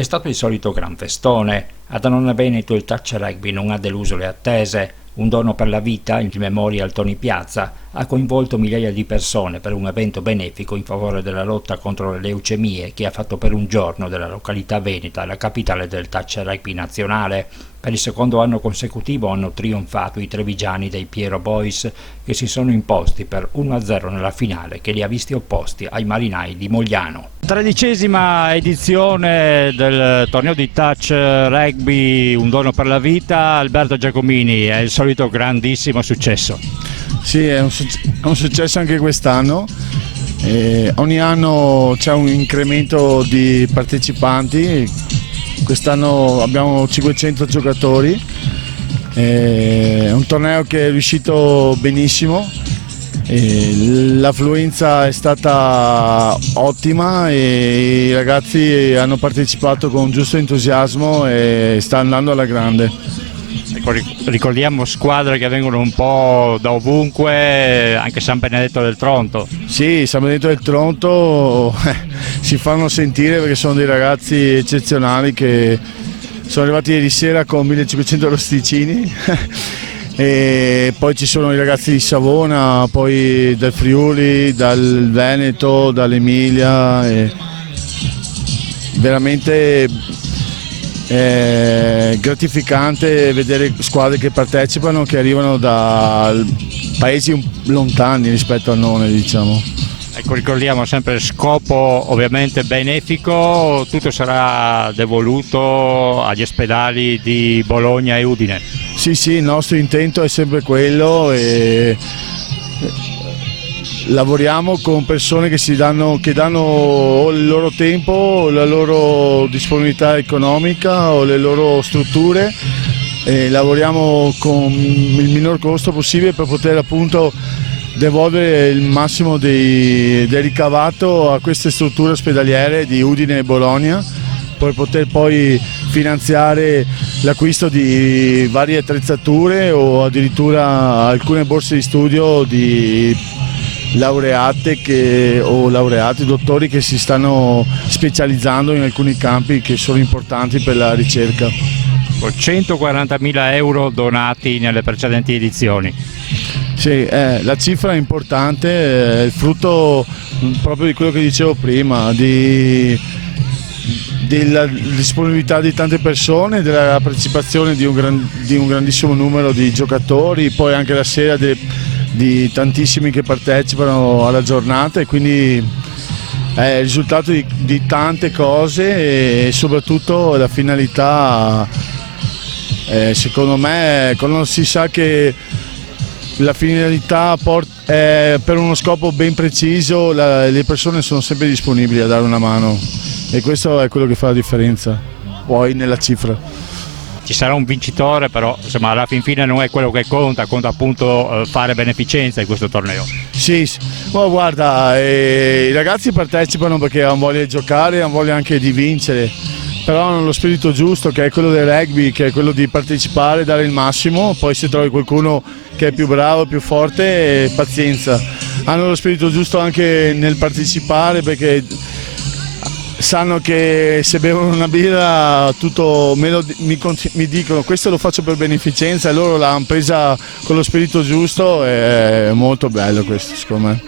È stato il solito gran festone. Ad Annona Veneto il touch rugby non ha deluso le attese. Un dono per la vita, in memoria al Tony Piazza, ha coinvolto migliaia di persone per un evento benefico in favore della lotta contro le leucemie che ha fatto per un giorno della località veneta la capitale del touch rugby nazionale. Per il secondo anno consecutivo hanno trionfato i trevigiani dei Piero Boys, che si sono imposti per 1-0 nella finale che li ha visti opposti ai marinai di Mogliano. 13ª edizione del torneo di touch rugby Un dono per la vita. Alberto Giacomini, è il solito grandissimo successo. Sì, è un successo anche quest'anno. Ogni anno c'è un incremento di partecipanti. Quest'anno abbiamo 500 giocatori. È un torneo che è riuscito benissimo. L'affluenza è stata ottima e i ragazzi hanno partecipato con giusto entusiasmo e sta andando alla grande. Ricordiamo squadre che vengono un po' da ovunque, anche San Benedetto del Tronto. Sì, San Benedetto del Tronto si fanno sentire perché sono dei ragazzi eccezionali che sono arrivati ieri sera con 1500 rosticini. E poi ci sono i ragazzi di Savona, poi dal Friuli, dal Veneto, dall'Emilia. Veramente è gratificante vedere squadre che partecipano, che arrivano da paesi lontani rispetto a noi, diciamo. Ecco, ricordiamo sempre il scopo ovviamente benefico, tutto sarà devoluto agli ospedali di Bologna e Udine. Sì, il nostro intento è sempre quello e lavoriamo con persone che danno o il loro tempo, o la loro disponibilità economica o le loro strutture e lavoriamo con il minor costo possibile per poter appunto devolvere il massimo del ricavato a queste strutture ospedaliere di Udine e Bologna per poter poi finanziare l'acquisto di varie attrezzature o addirittura alcune borse di studio di laureate o laureati, dottori che si stanno specializzando in alcuni campi che sono importanti per la ricerca. 140.000 euro donati nelle precedenti edizioni. Sì, la cifra è importante, è il frutto proprio di quello che dicevo prima, della disponibilità di tante persone, della partecipazione di un grandissimo numero di giocatori, poi anche la sera di tantissimi che partecipano alla giornata e quindi è il risultato di tante cose e soprattutto la finalità, secondo me, quando si sa che la finalità è per uno scopo ben preciso, le persone sono sempre disponibili a dare una mano e questo è quello che fa la differenza, poi nella cifra. Ci sarà un vincitore, però insomma alla fin fine non è quello che conta appunto fare beneficenza in questo torneo. Sì, ma guarda, i ragazzi partecipano perché hanno voglia di giocare, hanno voglia anche di vincere, però hanno lo spirito giusto che è quello del rugby, che è quello di partecipare, dare il massimo, poi se trovi qualcuno che è più bravo, più forte, pazienza. Hanno lo spirito giusto anche nel partecipare perché sanno che se bevono una birra mi dicono questo lo faccio per beneficenza e loro l'hanno presa con lo spirito giusto, è molto bello questo secondo me.